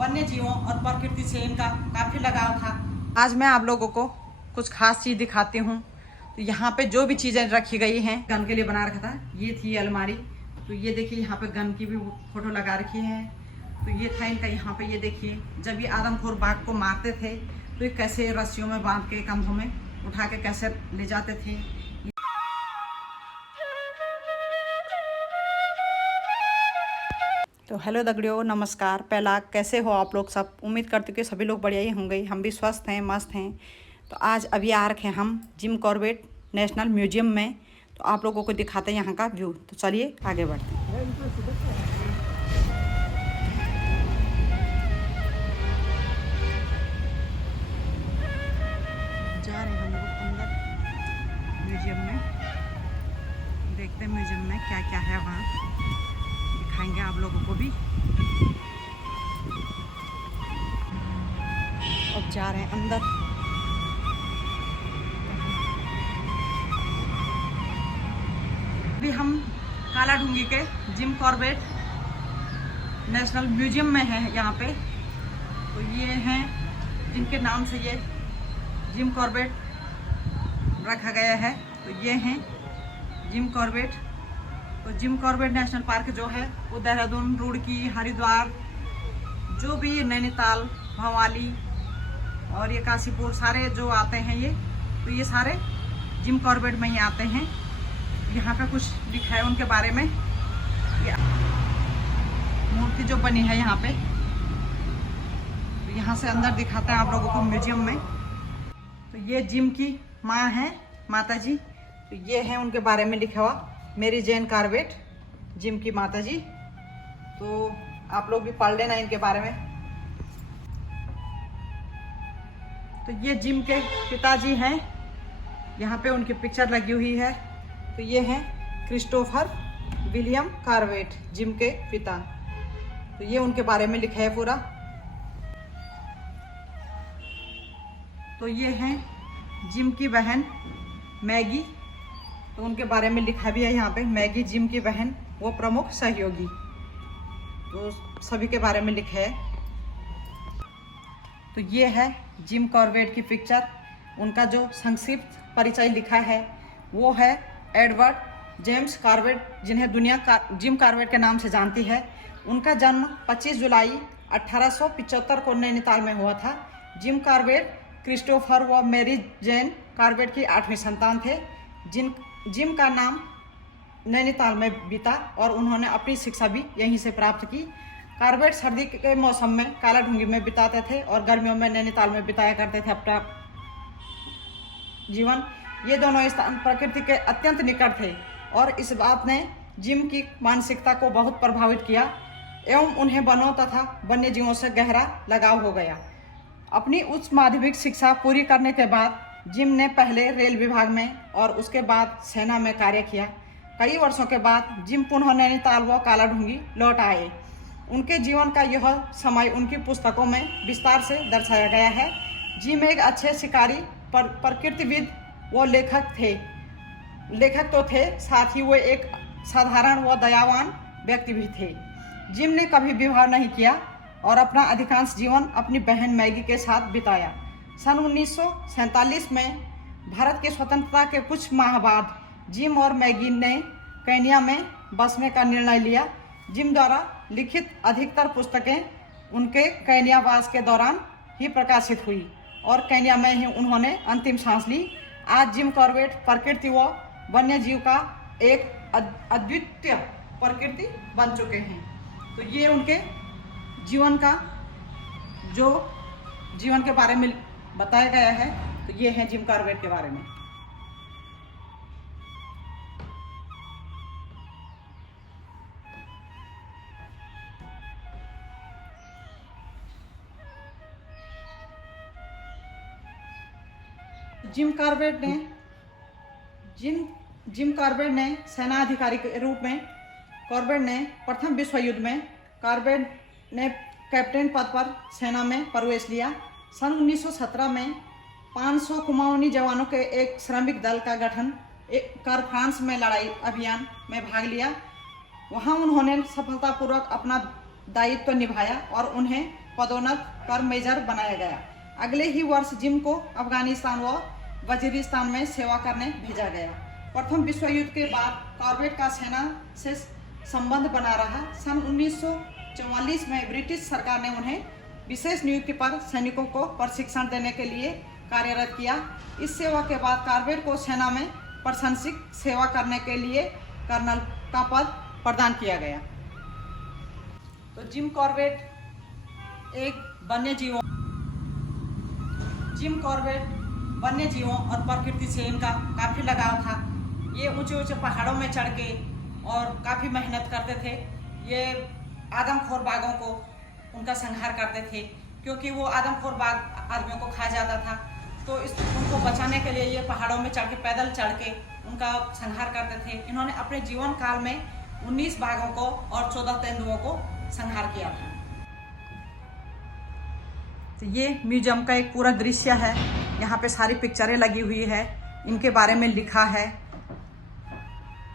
वन्य जीवों और प्रकृति से इनका काफी लगाव था। आज मैं आप लोगों को कुछ खास चीज दिखाती हूँ। तो यहाँ पे जो भी चीजें रखी गई हैं, गन के लिए बना रखा था। ये थी अलमारी, तो ये देखिए यहाँ पे गन की भी फोटो लगा रखी है। तो ये था इनका, यहाँ पे ये देखिए जब ये आदमखोर बाघ को मारते थे तो ये कैसे रस्सियों में बांध के कंधों में उठा के कैसे ले जाते थे। तो हेलो दगड़ियों, नमस्कार। पहला कैसे हो आप लोग सब? उम्मीद करते कि सभी लोग बढ़िया ही होंगे। हम भी स्वस्थ हैं, मस्त हैं। तो आज अभी आ रखे हम जिम कॉर्बेट नेशनल म्यूजियम में। तो आप लोगों को दिखाते हैं यहाँ का व्यू। तो चलिए आगे बढ़ते हैं। जा रहे हैं हम लोग अंदर म्यूजियम में। देखते हैं म्यूजियम में क्या क्या है, वहाँ दिखाएंगे आप लोगों को भी। अब जा रहे हैं अंदर। अभी हम कालाढूंगी के जिम कॉर्बेट नेशनल म्यूजियम में हैं यहाँ पे। तो ये हैं जिनके नाम से ये जिम कॉर्बेट रखा गया है। तो ये हैं जिम कॉर्बेट। तो जिम कॉर्बेट नेशनल पार्क जो है वो देहरादून, रुड़की, हरिद्वार, जो भी नैनीताल, भवाली और ये काशीपुर, सारे जो आते हैं ये, तो ये सारे जिम कॉर्बेट में ही आते हैं। यहाँ पे कुछ लिखा है उनके बारे में। मूर्ति जो बनी है यहाँ पे, तो यहाँ से अंदर दिखाते हैं आप लोगों को म्यूजियम में। तो ये जिम की माँ है, माता जी। तो ये है उनके बारे में लिखा हुआ, मेरी जैन कॉर्बेट, जिम की माता जी। तो आप लोग भी पढ़ लेना इनके बारे में। तो ये जिम के पिताजी हैं, यहाँ पे उनकी पिक्चर लगी हुई है। तो ये हैं क्रिस्टोफर विलियम कॉर्बेट, जिम के पिता। तो ये उनके बारे में लिखा है पूरा। तो ये हैं जिम की बहन मैगी। तो उनके बारे में लिखा भी है यहाँ पे, मैगी जिम की बहन, वो प्रमुख सहयोगी। तो सभी के बारे में लिखा है। तो ये है जिम कॉर्बेट की पिक्चर। उनका जो संक्षिप्त परिचय लिखा है वो है एडवर्ड जेम्स कॉर्बेट, जिन्हें दुनिया जिम कॉर्बेट के नाम से जानती है। उनका जन्म 25 जुलाई 1875 को नैनीताल में हुआ था। जिम कॉर्बेट क्रिस्टोफर व मेरी जैन कॉर्बेट की 8वीं संतान थे। जिम का नाम नैनीताल में बीता और उन्होंने अपनी शिक्षा भी यहीं से प्राप्त की। कॉर्बेट सर्दी के मौसम में कालाढूंगी में बिताते थे और गर्मियों में नैनीताल में बिताया करते थे अपना जीवन। ये दोनों स्थान प्रकृति के अत्यंत निकट थे और इस बात ने जिम की मानसिकता को बहुत प्रभावित किया एवं उन्हें वनों तथा वन्य जीवों से गहरा लगाव हो गया। अपनी उच्च माध्यमिक शिक्षा पूरी करने के बाद जिम ने पहले रेल विभाग में और उसके बाद सेना में कार्य किया। कई वर्षों के बाद जिम पुनः नैनीताल व कालाढूंगी लौट आए। उनके जीवन का यह समय उनकी पुस्तकों में विस्तार से दर्शाया गया है। जिम एक अच्छे शिकारी, प्रकृतिविद व लेखक थे। लेखक तो थे, साथ ही वो एक साधारण व दयावान व्यक्ति भी थे। जिम ने कभी विवाह नहीं किया और अपना अधिकांश जीवन अपनी बहन मैगी के साथ बिताया। सन 1947 में भारत की स्वतंत्रता के कुछ माह बाद जिम और मैगी ने केन्या में बसने का निर्णय लिया। जिम द्वारा लिखित अधिकतर पुस्तकें उनके केन्यावास के दौरान ही प्रकाशित हुई और केन्या में ही उन्होंने अंतिम सांस ली। आज जिम कॉर्बेट प्रकृति व वन्य जीव का एक अद्वितीय प्रकृति बन चुके हैं। तो ये उनके जीवन का, जो जीवन के बारे में बताया गया है। तो ये है जिम कॉर्बेट के बारे में। जिम कॉर्बेट ने सेना अधिकारी के रूप में कॉर्बेट ने प्रथम विश्व युद्ध में कॉर्बेट ने कैप्टन पद पर सेना में प्रवेश लिया। सन 1917 में 500 कुमाऊनी जवानों के एक श्रमिक दल का गठन कर फ्रांस में लड़ाई अभियान में भाग लिया। वहां उन्होंने सफलतापूर्वक अपना दायित्व निभाया और उन्हें पदोन्नत कर मेजर बनाया गया। अगले ही वर्ष जिम को अफगानिस्तान व वजीरिस्तान में सेवा करने भेजा गया। प्रथम विश्व युद्ध के बाद कॉर्बेट का सेना से संबंध बना रहा। सन 1944 में ब्रिटिश सरकार ने उन्हें विशेष नियुक्ति पर सैनिकों को प्रशिक्षण देने के लिए कार्यरत किया। इस सेवा के बाद कॉर्बेट को सेना में प्रशंसित सेवा करने के लिए कर्नल का पद प्रदान किया गया। तो जिम कॉर्बेट एक वन्य जीवों और प्रकृति से इनका काफ़ी लगाव था। ये ऊंचे ऊंचे पहाड़ों में चढ़ के और काफ़ी मेहनत करते थे। ये आदमखोर बाघों को उनका संहार करते थे, क्योंकि वो आदमखोर बाघ आदमियों को खा जाता था। तो उनको बचाने के लिए ये पहाड़ों में चढ़ के पैदल चढ़ के उनका संहार करते थे। इन्होंने अपने जीवन काल में 19 बाघों को और 14 तेंदुओं को संहार किया था। तो ये म्यूजियम का एक पूरा दृश्य है। यहाँ पे सारी पिक्चरें लगी हुई है, इनके बारे में लिखा है।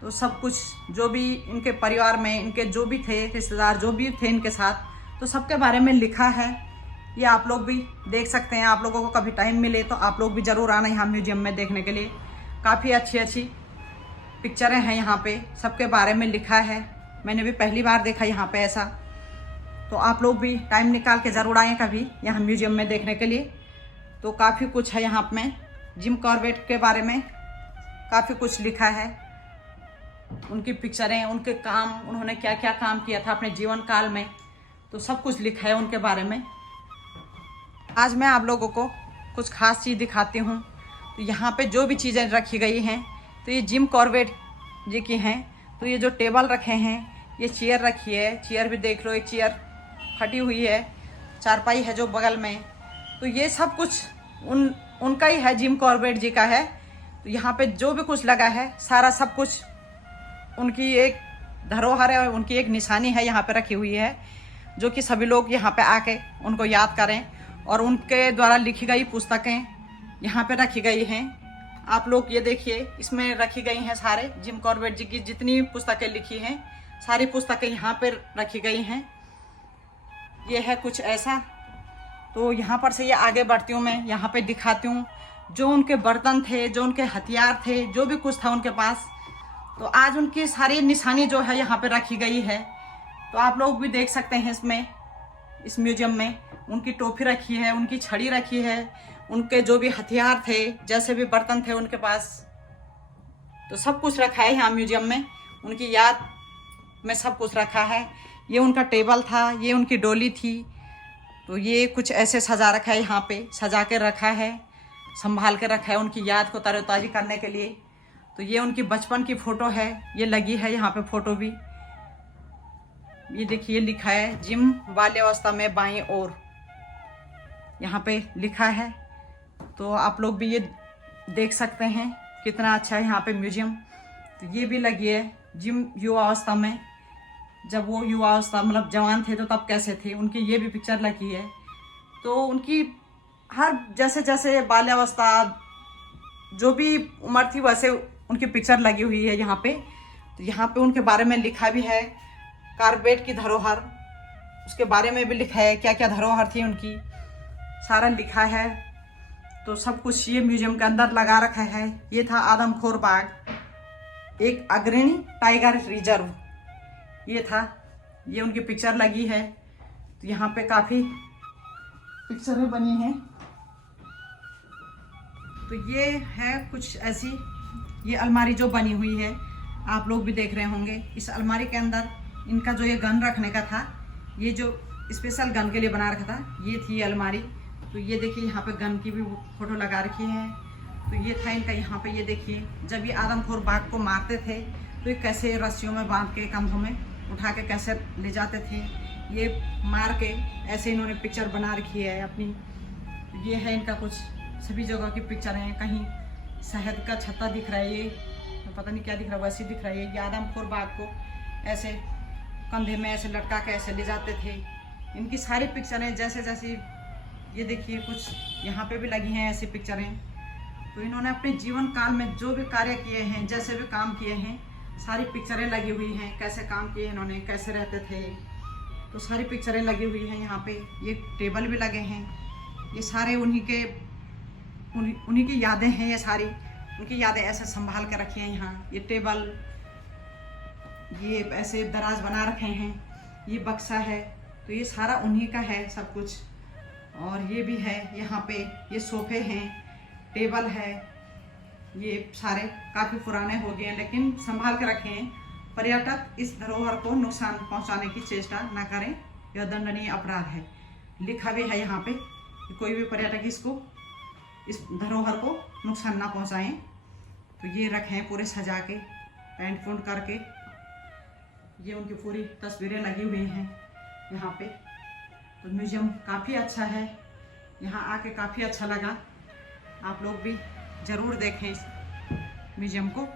तो सब कुछ जो भी इनके परिवार में इनके जो भी थे रिश्तेदार जो भी थे इनके साथ, तो सबके बारे में लिखा है। ये आप लोग भी देख सकते हैं। आप लोगों को कभी टाइम मिले तो आप लोग भी ज़रूर आना यहाँ म्यूजियम में देखने के लिए। काफ़ी अच्छी अच्छी पिक्चरें हैं यहाँ पे, सबके बारे में लिखा है। मैंने भी पहली बार देखा यहाँ पे ऐसा। तो आप लोग भी टाइम निकाल के ज़रूर आएँ कभी यहाँ म्यूजियम में देखने के लिए। तो काफ़ी कुछ है यहाँ में। जिम कॉर्बेट के बारे में काफ़ी कुछ लिखा है, उनकी पिक्चरें, उनके काम, उन्होंने क्या क्या काम किया था अपने जीवन काल में, तो सब कुछ लिखा है उनके बारे में। आज मैं आप लोगों को कुछ खास चीज़ दिखाती हूँ। तो यहाँ पे जो भी चीज़ें रखी गई हैं, तो ये जिम कॉर्बेट जी की हैं। तो ये जो टेबल रखे हैं, ये चेयर रखी है, चेयर भी देख लो, एक चेयर फटी हुई है, चारपाई है जो बगल में। तो ये सब कुछ उनका ही है, जिम कॉर्बेट जी का है। तो यहाँ पे जो भी कुछ लगा है सारा सब कुछ उनकी एक धरोहर है, उनकी एक निशानी है यहाँ पे रखी हुई है, जो कि सभी लोग यहाँ पे आके उनको याद करें। और उनके द्वारा लिखी गई पुस्तकें यहाँ पे रखी गई हैं। आप लोग ये देखिए, इसमें रखी गई हैं सारे जिम कॉर्बेट जी की जितनी पुस्तकें लिखी हैं, सारी पुस्तकें यहाँ पे रखी गई हैं। ये है कुछ ऐसा। तो यहाँ पर से ये आगे बढ़ती हूँ, मैं यहाँ पे दिखाती हूँ जो उनके बर्तन थे, जो उनके हथियार थे, जो भी कुछ था उनके पास। तो आज उनकी सारी निशानी जो है यहाँ पे रखी गई है। तो आप लोग भी देख सकते हैं इसमें, इस म्यूजियम में उनकी टोपी रखी है, उनकी छड़ी रखी है, उनके जो भी हथियार थे, जैसे भी बर्तन थे उनके पास, तो सब कुछ रखा है यहाँ म्यूजियम में। उनकी याद में सब कुछ रखा है। ये उनका टेबल था, ये उनकी डोली थी। तो ये कुछ ऐसे सजा रखा है, यहाँ पे सजा के रखा है, संभाल के रखा है उनकी याद को तरोताज़ा करने के लिए। तो ये उनकी बचपन की फ़ोटो है, ये लगी है यहाँ पे फ़ोटो भी। ये देखिए लिखा है जिम बाल्यावस्था में बाईं ओर, यहाँ पे लिखा है। तो आप लोग भी ये देख सकते हैं कितना अच्छा है यहाँ पे म्यूजियम। तो ये भी लगी है जिम युवावस्था में, जब वो युवावस्था मतलब जवान थे तो तब कैसे थे, उनकी ये भी पिक्चर लगी है। तो उनकी हर जैसे जैसे बाल्यावस्था जो भी उम्र थी वैसे उनकी पिक्चर लगी हुई है यहाँ पे। तो यहाँ पे उनके बारे में लिखा भी है, कॉर्बेट की धरोहर, उसके बारे में भी लिखा है, क्या क्या धरोहर थी उनकी, सारा लिखा है। तो सब कुछ ये म्यूजियम के अंदर लगा रखा है। ये था आदमखोर बाघ, एक अग्रणी टाइगर रिजर्व, ये था। ये उनकी पिक्चर लगी है। तो यहाँ पे काफ़ी पिक्चरें बनी हैं। तो ये है कुछ ऐसी, ये अलमारी जो बनी हुई है, आप लोग भी देख रहे होंगे। इस अलमारी के अंदर इनका जो ये गन रखने का था, ये जो स्पेशल गन के लिए बना रखा था, ये थी अलमारी। तो ये देखिए यहाँ पे गन की भी फोटो लगा रखी है। तो ये था इनका यहाँ पे, ये देखिए जब ये आदमखोर बाघ को मारते थे तो ये कैसे रस्सियों में बांध के कंधों में उठा के कैसे ले जाते थे, ये मार के ऐसे इन्होंने पिक्चर बना रखी है अपनी। ये है इनका कुछ सभी जगह की पिक्चर हैं। कहीं शहद का छत्ता दिख रहा है, ये पता नहीं क्या दिख रहा है, वैसे दिख रहा है। ये आदमखोर बाघ को ऐसे कंधे में ऐसे लटका के ऐसे ले जाते थे। इनकी सारी पिक्चरें जैसे जैसी, ये देखिए कुछ यहाँ पे भी लगी हैं ऐसी पिक्चरें। तो इन्होंने अपने जीवन काल में जो भी कार्य किए हैं, जैसे भी काम किए हैं, सारी पिक्चरें लगी हुई हैं, कैसे काम किए इन्होंने, कैसे रहते थे। तो सारी पिक्चरें लगी हुई हैं यहाँ पे। ये टेबल भी लगे हैं, ये सारे उन्हीं की यादें हैं, ये सारी उनकी यादें ऐसे संभाल कर रखी हैं यहाँ। ये टेबल, ये ऐसे दराज बना रखे हैं, ये बक्सा है, तो ये सारा उन्हीं का है सब कुछ। और ये भी है यहाँ पे, ये सोफे हैं, टेबल है, ये सारे काफ़ी पुराने हो गए हैं लेकिन संभाल कर रखे हैं। पर्यटक इस धरोहर को नुकसान पहुंचाने की चेष्टा न करें, यह दंडनीय अपराध है। लिखा भी है यहाँ पे कि कोई भी पर्यटक इस धरोहर को नुकसान ना पहुंचाएं। तो ये रखे हैं पूरे सजा के, पेंट पुंट करके। ये उनकी पूरी तस्वीरें लगी हुई हैं यहाँ पे। तो म्यूजियम काफ़ी अच्छा है, यहाँ आके काफ़ी अच्छा लगा। आप लोग भी ज़रूर देखें इस म्यूजियम को।